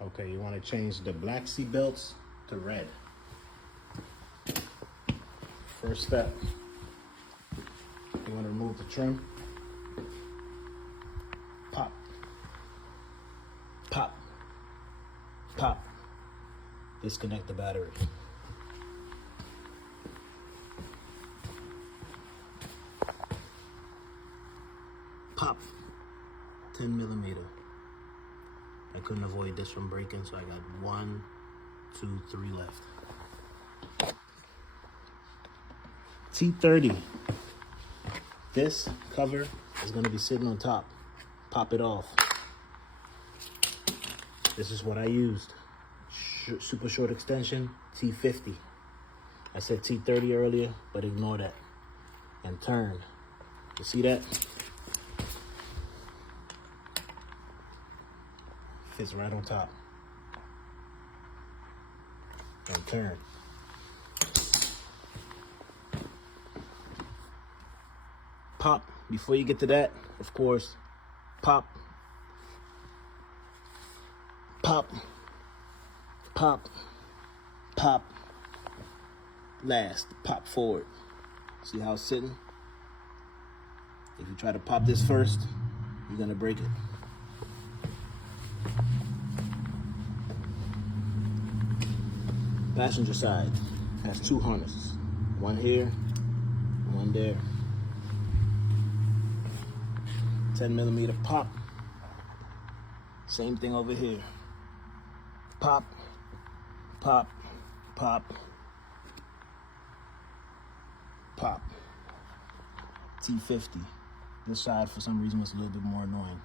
Okay, you want to change the black seat belts to red. First step, you want to remove the trim. Pop, pop, pop. Disconnect the battery. Pop, 10mm. I couldn't avoid this from breaking, so I got 1, 2, 3 left. T30. This cover is going to be sitting on top. Pop it off. This is what I used. Super short extension, T50. I said T30 earlier, but ignore that. And turn. You see that? Fits right on top. And turn. Pop. Before you get to that, of course, pop. Pop. Pop. Pop. Last. Pop forward. See how it's sitting? If you try to pop this first, you're gonna break it. Passenger side has 2 harnesses. One here, one there. 10mm pop. Same thing over here. Pop, pop, pop, pop. T50. This side, for some reason, was a little bit more annoying.